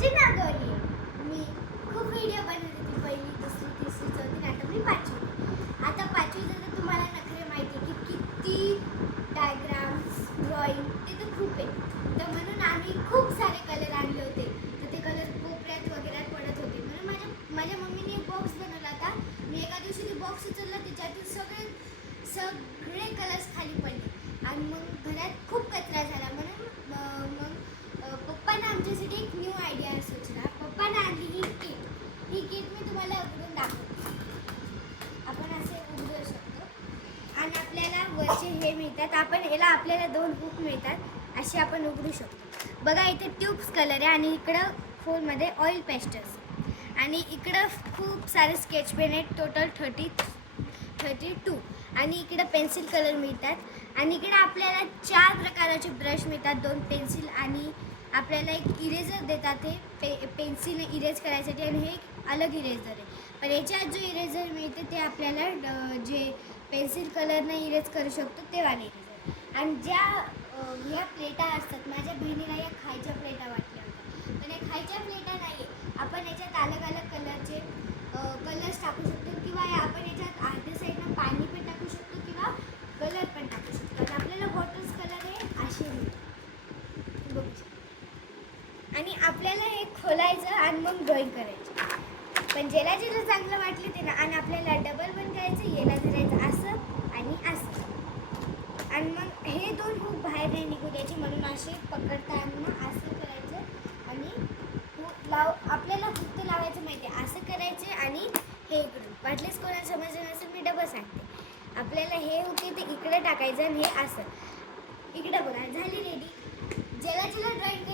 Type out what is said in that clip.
माझे नाव गौरी आहे. मी खूप व्हिडिओ बनवत होती, पहिली, दुसरी, तिसरी, चौथी, आता मी पाचवी. आता पाचवीचं तर तुम्हाला नखरे माहिती आहे की किती डायग्राम्स, ड्रॉइंग ते तर खूप आहे. तर म्हणून आम्ही खूप सारे कलर आणले होते. तर ते कलर कोपऱ्यात वगैरे पडत होते. म्हणून माझ्या मम्मीने एक बॉक्स बनवला होता. मी एका दिवशी ते बॉक्स उचलला, त्याच्यातील सगळे कलर्स खाली पडले आणि मग घरात खूप कचरा झाला. म्हणून मग पप्पांना आमच्यासाठी एक न्यू आयडिया सुचला. पप्पांना आणली ही किट मी तुम्हाला उघडून दाखवते. आपण असे उघडू शकतो आणि आपल्याला वरचे हे मिळतात. आपल्याला 2 हुक मिळतात, असे आपण उघडू शकतो. बघा इथे ट्यूब्स कलर आहे आणि इकडं फोनमध्ये ऑइल पेस्टल्स आणि इकडं खूप सारे स्केच पेन आहेत, टोटल 32 आणि इकडं पेन्सिल कलर मिळतात आणि इकडे आपल्याला 4 प्रकारचे ब्रश मिळतात, 2 पेन्सिल आणि आपल्याला एक इरेजर देतात. हे पेन्सिल इरेज करायसाठी आणि हे एक अलग इरेजर आहे. पण याच्यात जो इरेजर मिळते ते आपल्याला जे पेन्सिल कलरने इरेज करू शकतो ते वाले इरेजर. आणि ह्या प्लेटा असतात, माझ्या बहिणीला या खायच्या प्लेटा वाटल्या होत्या, पण या खायच्या प्लेटा नाही. आपण याच्यात अलग अलग कलरचे कलर्स टाकू शकतो किंवा आपण याच्यात अर्ध्या साईडनं पाणी पण टाकू शकतो किंवा कलर पण टाकू शकतो. आणि आपल्याला वॉटर्स कलर हे असे मिळतात, बघू शकतो. आणि आपल्याला हे खोलायचं आणि मग ड्रॉइंग करायची. पण ज्याला चांगलं वाटले ते ना. आणि आपल्याला डबल पण करायचं, याला धरायचं असं आणि असं. आणि मग हे 2 हुक बाहेर नाही निघू द्यायचे, म्हणून असे पकडताना असं करायचं आणि आपल्याला हुक लावायचं माहिती आहे, असं करायचे आणि हे इकडून. वाटलेच कोणाला समजलं नसेल मी डबल सांगते. आपल्याला हे हुक ते इकडे टाकायचं आणि हे असं इकडे बघा. झाली रेडी. ज्याला ड्रॉइंग